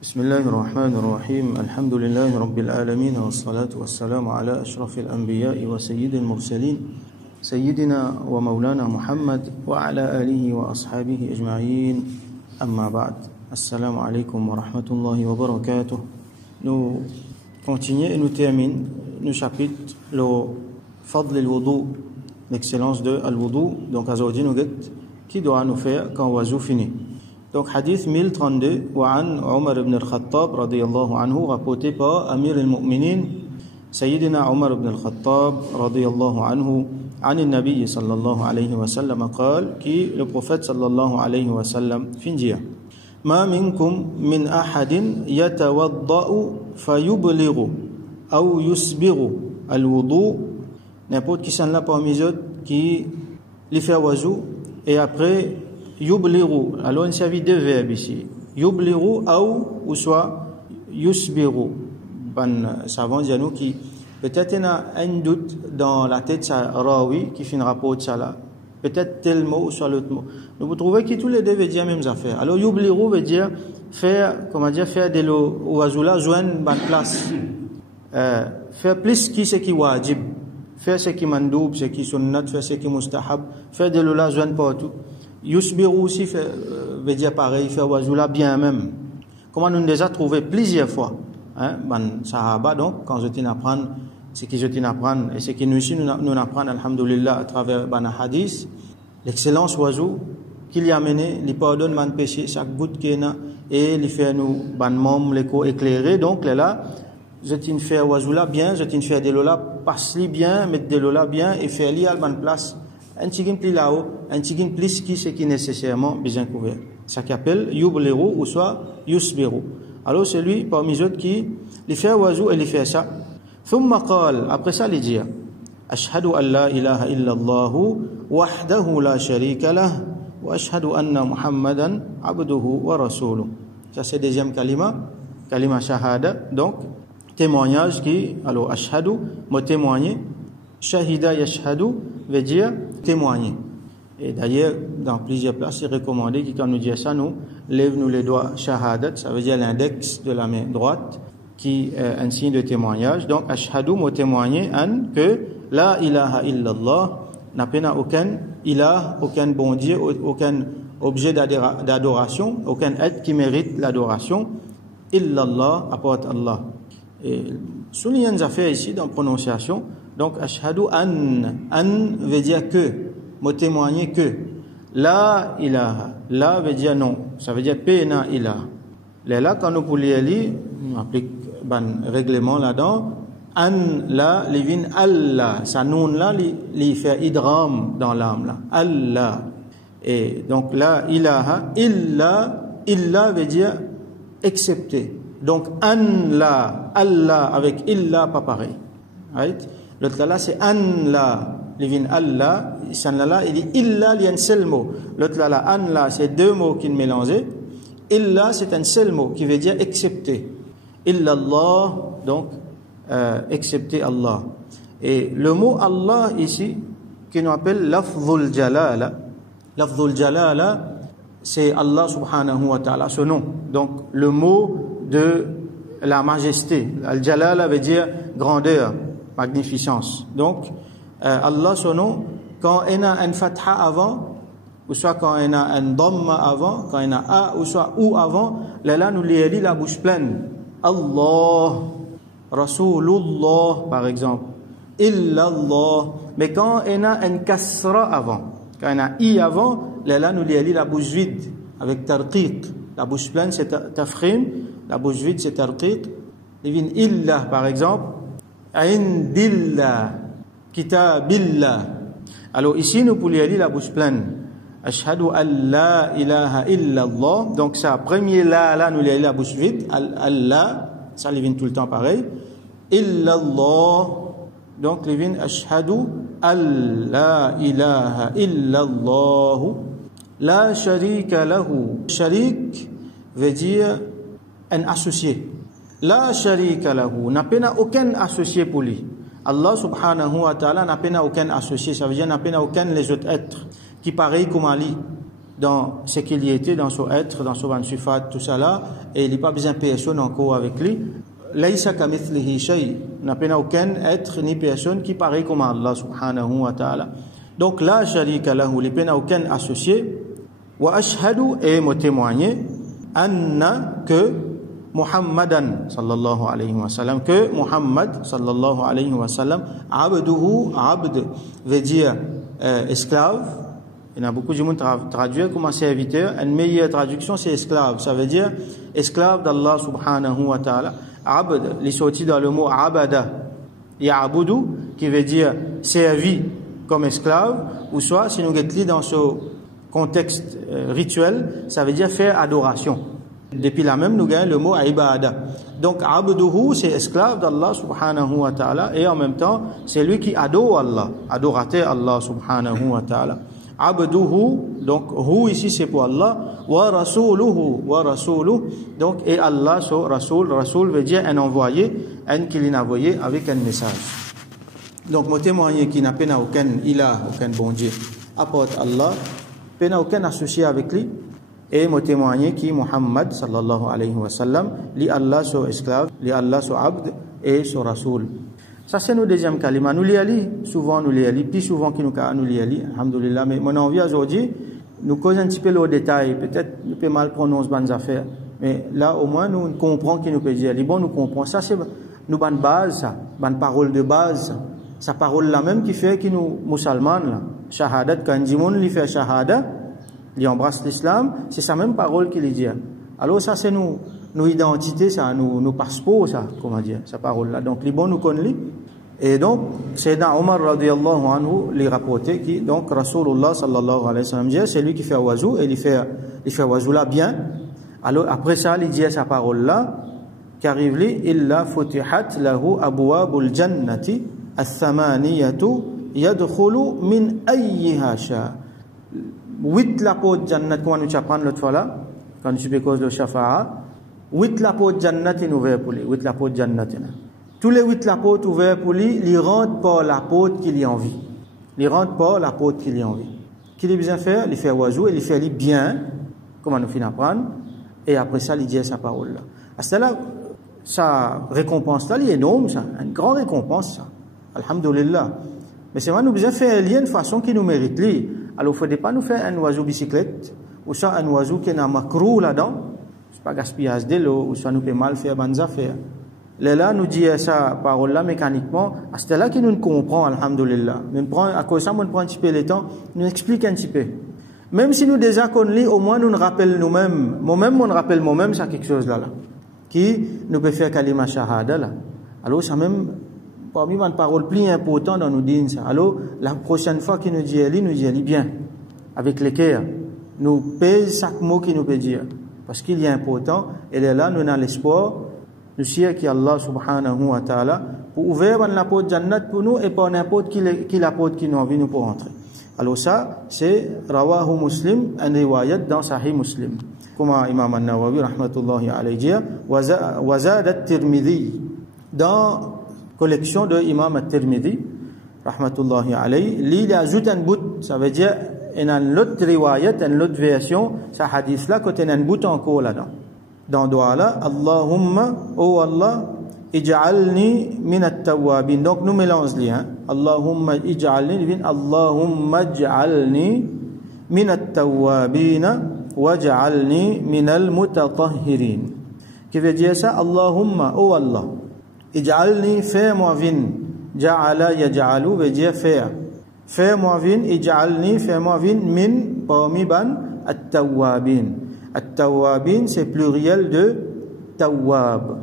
بسم الله الرحمن الرحيم الحمد لله رب العالمين والصلاة والسلام على أشرف الأنبياء وسيد المرسلين سيدنا ومولانا محمد وعلى آله وأصحابه أجمعين أما بعد السلام عليكم ورحمة الله وبركاته. Nous continuons et nous terminons le chapitre le Fadl al-Wudu, l'excellence de al-Wudu. Donc aujourd'hui nous qui doit nous faire quand wazou finit. Donc hadith 1032 وعن عمر بن الخطاب رضي الله عنه rapporté par Amir al-Mu'minin سيدنا عمر بن الخطاب رضي الله عنه عن النبي صلى الله عليه وسلم قال qui le prophète صلى الله عليه وسلم fin dire ما منكم من أحد يتوضأ فيبلغ أو يسبغ الوضوء n'importe qui s'en là parmi eux qui lui fait wazou et après yubliru. Alors on servit deux verbes ici, yubliru ou soit yusbiru. Ban savant dit à nous qui peut-être il y a un doute dans la tête ça rawi qui fait un rapport de ça là, peut-être tel mot ou soit l'autre mot. Donc vous trouvez que tous les deux veulent dire la même affaire. Alors yubliru veut dire faire, comment dire, faire de l'oiseau-là joindre une place, faire plus qui c'est qui wajib, faire ce qui mandoub, ce qui sunnat, faire ce qui mustahab, faire de l'oiseau joindre partout. Yusbiru aussi veut dire pareil, faire wazoula bien même. Comment nous déjà trouvé plusieurs fois. Ban sahaba donc, quand je t'en apprends, ce que je t'en apprends, et ce que nous ici nous apprenons, alhamdulillah, à travers ban hadith, l'excellence wazou, qu'il y a mené, il pardonne man péché, chaque goutte qu'il y a, et il fait nous ban mom, l'écho éclairé, donc là, je t'en fais wazoula bien, je t'en fais de l'ola, passe-li bien, mettre de l'ola bien, et faire li à la bonne place. Un tigin pli là-haut, un tigin pli ce qui est nécessairement bien couvert. Ça qu'appelle yubliru ou soit yusbiru. Alors c'est lui parmi eux qui les fait wazou et les fait ça. Thumma qal, après ça il dit ashhadu an la ilaha illa Allah wahdahu la sharika lah wa ashhadu anna Muhammadan abduhu wa rasuluh. Ça c'est deuxième kalima shahada. Donc témoignage qui alors ashhadu me témoigner, shahida yashhadu veut dire témoigner. Et d'ailleurs, dans plusieurs places, c'est recommandé que quand nous disons ça, nous lève-nous les doigts shahadat, ça veut dire l'index de la main droite, qui est un signe de témoignage. Donc, ashhadu, mot témoigner, que la ilaha illallah, n'a pas aucun ilah, aucun bon Dieu, aucun objet d'adoration, aucun être qui mérite l'adoration, illallah, à part Allah. Et soulignez une affaire ici dans la prononciation. Donc, ashhadu an veut dire que, me témoigner que. La ilaha, la veut dire non. Ça veut dire pena ilaha. Là, quand nous pouvons lire, on applique un règlement là-dedans. An, la, livin, Allah. Ça non là, il fait idram dans l'âme là. Allah. Et donc, la ilaha, illa veut dire excepté. Donc, an, la, Allah avec illa, pas pareil. Right? L'autre là, c'est an la, livin Allah, san là, il dit illa, il y a un seul mot. L'autre là, an la, c'est deux mots qui sont mélangés. Illa, c'est un seul mot qui veut dire excepté. Illa Allah, donc, excepté Allah. Et le mot Allah ici, qui nous appelle lafzul jalala. Lafzul jalala, c'est Allah subhanahu wa ta'ala, ce nom. Donc, le mot de la majesté. Al-jalala veut dire grandeur, magnificence. Donc, Allah, son nom, quand il y a un fatha avant, ou soit quand il y a un dhamma avant, quand il y a a, ou soit ou avant, là, nous lit la bouche pleine. Allah, Rasulullah, par exemple. Illallah. Mais quand il y a un kasra avant, quand il y a i avant, là, nous lit la bouche vide, avec tarqiq. La bouche pleine, c'est tafkhim. La bouche vide, c'est tarqiq. Illah, par exemple. Indillah, kitabillah. Alors ici nous pouvons lire la bouche pleine. Ashhadu an la ilaha illallah. Donc ça premier là nous lire la bouche vide. Allah, ça vient tout le temps pareil. Illallah. Donc les vient ashhadu an la ilaha illallah la sharika lahu. Sharik veut dire un associé. La sharika lahu, n'a pas aucun associé pour lui. Allah subhanahu wa ta'ala n'a pas aucun associé, ça veut dire n'a pas aucun les autres êtres qui pareil comme Ali. dans ce qu'il y était, dans son être, dans son sifat, tout ça là, et il n'y a pas besoin de personne encore avec lui. Laysa kamithlihi shay, n'a pas aucun être ni personne qui paraît comme Allah subhanahu wa ta'ala. Donc la sharika lahu, il n'y a aucun associé. Wa ashhadu, et me témoigner, anna que Muhammadan sallallahu alayhi wa sallam, que Muhammad sallallahu alayhi wa sallam, abduhu, abd veut dire esclave. Il y a beaucoup de gens qui traduisent comme serviteur. Une meilleure traduction c'est esclave, ça veut dire esclave d'Allah subhanahu wa ta'ala. Abd, il sorti dans le mot abada, ya'budu, qui veut dire servi comme esclave, ou soit si nous lit dans ce contexte rituel, ça veut dire faire adoration. Depuis là même, nous gagnons le mot ibada. Donc, abduhu, c'est esclave d'Allah subhanahu wa ta'ala, et en même temps, c'est lui qui adore Allah, adorateur Allah subhanahu wa ta'ala. Abduhu, donc, hu ici c'est pour Allah, wa rasuluhu, donc, et Allah, so, rasul veut dire un envoyé, un qui l'a envoyé avec un message. Donc, mon témoigner qui n'a pas aucun ilah, aucun bon Dieu, apporte Allah, n'a aucun associé avec lui, et mon témoigner qui Muhammad sallallahu alayhi wa sallam, li Allah so esclave, li Allah so abd et so rasoul. Ça c'est nos deuxième kalima. Nous li souvent nous li plus souvent que nous li alhamdulillah. Mais mon envie aujourd'hui, nous cause un petit peu le détail. Peut-être nous peut mal prononcer bonnes affaires, mais là au moins nous comprenons qu'il nous peut dire. Les bons nous comprenons. Ça c'est nous bonne base, ça, bonne parole de base. Sa parole là même qui fait que nous musulmans là, shahadat quand Jimoun li fait shahada, il embrasse l'islam, c'est sa même parole qu'il dit. Alors ça c'est nous identité, ça nous passeport, ça comment dire, sa parole là. Donc les bons nous connaissent. Et donc Sayyidina Omar radiyallahu anhu les rapporté qui donc Rasulullah sallallahu alayhi wa sallam dit c'est lui qui fait wazou et il fait wazou là bien. Alors après ça il dit sa parole là qui arrive li illa futihat lahu abwabul jannati الثمانية يدخل من أيها شاء. 8 la porte jannat, comment nous apprenons l'autre fois là, quand tu peux cause le shafa'a, 8 la porte jannat est ouverte pour lui, 8 la porte jannat. Tous les 8 la porte ouvertes pour lui, il rentre par la porte qu'il y a envie. Il rentre par la porte qu'il y a envie. Qu'il a besoin de faire, il fait oiseau, il fait bien, comment nous finissons apprendre, et après ça, il dit sa parole là. À cela, sa récompense là, il est énorme, ça, une grande récompense, ça. Alhamdulillah. Mais c'est vrai, nous devons faire une façon qui nous mérite. Alors, il ne faut pas nous faire un oiseau bicyclette, ou soit un oiseau qui est un macrou là-dedans, c'est pas gaspillage de l'eau, ou soit nous peut mal faire bonnes affaires. Là, nous dit ça parole là mécaniquement, c'est là que nous comprenons, alhamdulillah. Mais à cause de ça, on prend un petit peu le temps, nous explique un petit peu. Même si nous déjà connaissons, au moins nous nous rappelons nous-mêmes, moi-même, on rappelle moi-même, ça quelque chose là, qui nous peut faire kalima shahada là. Alors, ça même, parmi une parole plus importante dans nous dire ça. Alors, la prochaine fois qu'il nous dit bien, avec le cœur. Nous pèse chaque mot qu'il nous peut dire. Parce qu'il est important, et là, nous avons l'espoir, nous savons qu'Allah subhanahu wa ta'ala, pour ouvrir la porte jannat pour nous, et pas n'importe qui la porte qui nous envie nous pour entrer. Alors ça, c'est Rawahu Muslim, un riwayat dans Sahih Muslim. Comme Imam An-Nawawi, rahmatullahi alayhi, dit, Wazad at-Tirmidhi, dans collection de Imam At-Tirmidhi rahmatullahi alayhi, il ajoute un bout, ça veut dire il y a une autre riwayat, une autre version, ce hadith là quand il y a un bout encore là-dedans. Dans doa là, Allahumma, oh Allah, ij'alni min at-tawwabin. Donc nous mélangeons les hein. Allahumma ij'alni, Allahumma ij'alni min at-tawwabin waj'alni min al-mutatahhirin. Qui veut dire ça? Allahumma, oh Allah, ij'alni, fais-moi vin. Ja'ala yaj'alu veut dire faire. Fais-moi vin, ij'alni, fais-moi vin, min, parmi ban, at-tawwabin. At-tawwabin, c'est pluriel de tawwab.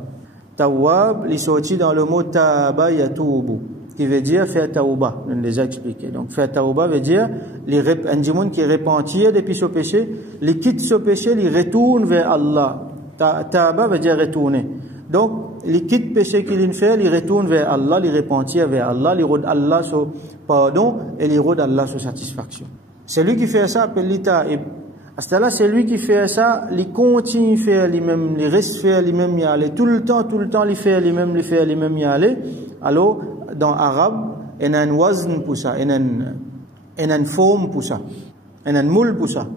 Tawwab, il est sorti dans le mot taba yatubu, qui veut dire faire tawba. On l'a déjà expliqué. Donc, faire tawba veut dire, un djimoun qui repentir depuis ce péché, il quitte ce péché, il retourne vers Allah. Taba veut dire retourner. Donc, il quitte le péché qu'il fait, il retourne vers Allah, il repentit vers Allah, il rôde Allah sur pardon et il rôde Allah sur satisfaction. C'est lui qui fait ça, appelle l'État. Et à ce là, c'est lui qui fait ça, il continue à faire lui-même, il reste faire lui-même y aller. Tout le temps, il fait lui-même y aller. Alors, dans l'arabe, il y a un wazn pour ça, il y a une forme pour ça, il y a un moule pour ça.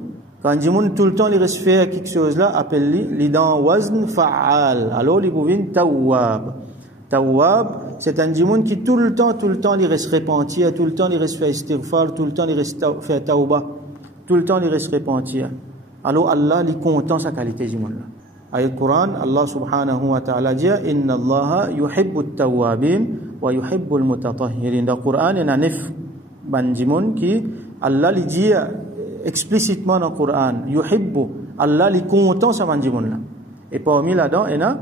Quand dit moun tout le temps il reste faire quelque chose là, appelle li dans wazn fa'al. Alors il pouvait tawwab. Tawwab, c'est un djimoun qui tout le temps il reste repentir, tout le temps il reste faire istighfar, tout le temps il reste faire tawba, tout le temps il reste repentir. Alors Allah il content sa qualité djimoun là. Ayat Quran, Allah subhanahu wa ta'ala dit inna Allah yuhibbu at-tawwabin wa yuhibbu al-mutatahhirin. Dans le Coran, il y a 9 djimoun qui Allah lui dit explicitement dans le Coran, yuhibbu, Allah il content sa djimoun là. Et parmi là-dedans, il y a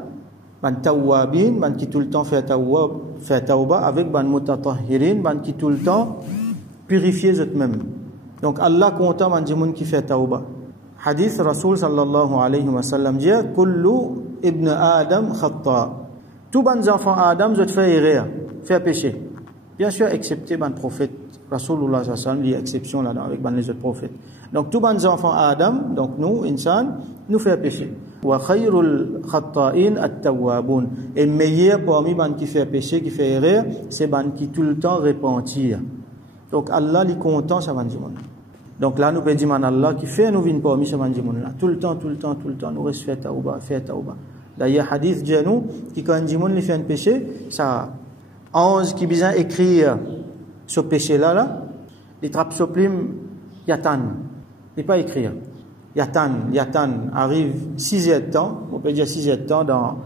ban tawwabin, ban qui tout le temps fait tawba, avec ban mutatahhirin, ban qui tout le temps purifier eux-mêmes. Donc Allah content ban djimoun qui fait tawba. Hadith Rasul sallallahu alayhi wa sallam dit kullu ibn Adam khata. Tous les enfants Adam ont fait erreur, fait péché. Bien sûr, excepté ban prophète Rasulullah sallallahu alayhi wa sallam, il y a exception là-dedans avec ban les autres prophètes. Donc tous les enfants Adam, donc nous, insan, nous fait péché. Wa khayrul khata'in at-tawwabun. Et meilleur parmi ban qui fait péché, qui fait erreur, c'est ban qui tout le temps repentir. Donc Allah est content ça ban djimoun. Donc là, nous pédimons à Allah qui fait nous venir parmi ce mandimoun là. Tout le temps, nous reste fait tauba. D'ailleurs, hadith dit nous, qui quand un djimoun lui fait un péché, ça, 11 qui besoin écrire ce péché là, les trappes soplime, yatan. Il pas écrire. Yatan arrive 6 heures de temps, on peut dire 6 heures de temps dans,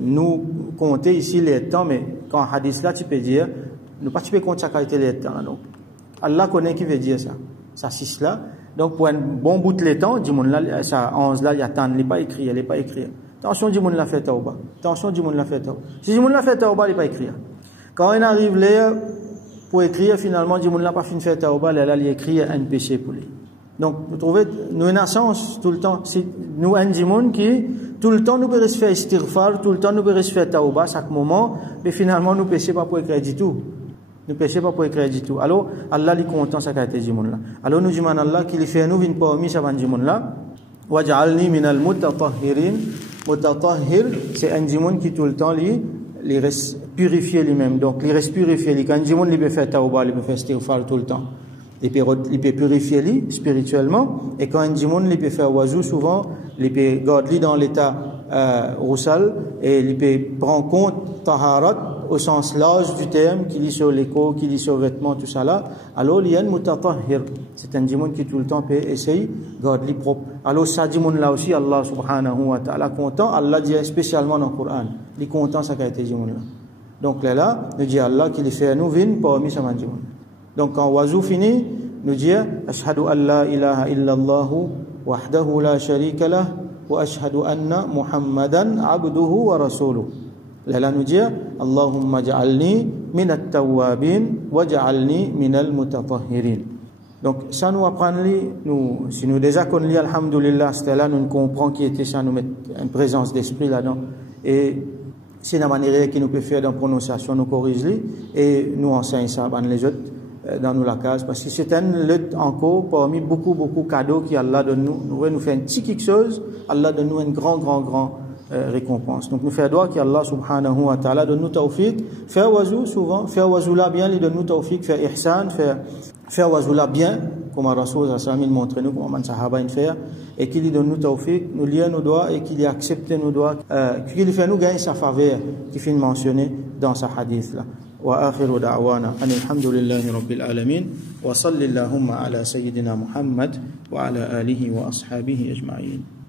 nous compter ici les temps, mais quand hadith là, tu peux dire, nous pas tu peux compter sa qualité les temps là, donc. Allah connaît qui veut dire ça. Ça 6 là. Donc pour un bon bout de temps, djimoun là, ça 11 là, yatan, il pas écrire. Attention, djimoun la fait tauba. Si djimoun la fait tauba, il pas écrire. Quand on arrive là pour écrire, finalement djimoun la pas fin faire tauba, là il écrit un péché pour lui. Donc vous trouvez nous une chance tout le temps, c'est nous un djimoun qui tout le temps nous peut faire istighfar, tout le temps nous peut faire tauba chaque moment, mais finalement nous péché pas pour écrire du tout. Ne péchez pas pour écrire du tout. Alors, Allah est content sa qualité djimoun là. Alors, nous disons Allah qu'il fait nous une parmi sa djimoun là. Waj'alni minal mutatahhirin. Mutatahhir, c'est un djimoun qui tout le temps il reste purifié lui-même. Donc, il reste purifié. Quand un djimoun il peut faire tawba, il peut faire istighfar tout le temps. Il peut purifier lui spirituellement. Et quand un djimoun il peut faire wazou, souvent, il peut garder dans l'état roussal et il peut prendre compte taharat au sens large du terme, qui lit sur l'écho, qui lit sur vêtements, tout ça là. Alors, il y a un mutatahhir. C'est un djimoun qui tout le temps peut essayer de garder propre. Alors, ça djimoun là aussi, Allah subhanahu wa ta'ala content. Allah dit spécialement dans le Coran. Il est content sa qualité djimoun là. Donc là, nous dit Allah qu'il fait à nous vin parmi sa djimoun. Donc, quand wazou finit, nous dit Ashhadu an la ilaha illallah wahdahu la sharika lah wa ashhadu anna Muhammadan abduhu wa rasuluh. Là nous dit Allahumma ja'alni min at-tawwabin wa ja'alni min al-mutatahhirin. Donc ça nous apprend nous si nous déjà connaissons alhamdulillah, c'était là nous comprenons qui était ça, nous mettre une présence d'esprit là-dedans et c'est la manière qui nous peut faire dans prononciation nous corrige et nous enseigne ça dans les autres dans nous la case parce que c'est un lutte encore parmi beaucoup cadeaux qu'Allah donne nous fait un petit quelque chose, Allah donne nous un grand récompense. Donc nous faisons droit qu'Allah subhanahu wa ta'ala donne nous tawfiq, faire wazou souvent, faire wazou là bien, il donne nous tawfiq, faire ihsan, faire wazou là bien, comme Rasul sallallahu alayhi wa sallam montre nous, comme les sahaba faire, et qu'il donne nous tawfiq, nous lier nos doigts et qu'il accepte nos doigts, qu'il fait nous gagner sa faveur, qui finit mentionné dans sa hadith là. وآخر دعوانا أن الحمد لله رب العالمين وصل اللهم على سيدنا محمد وعلى آله وأصحابه أجمعين.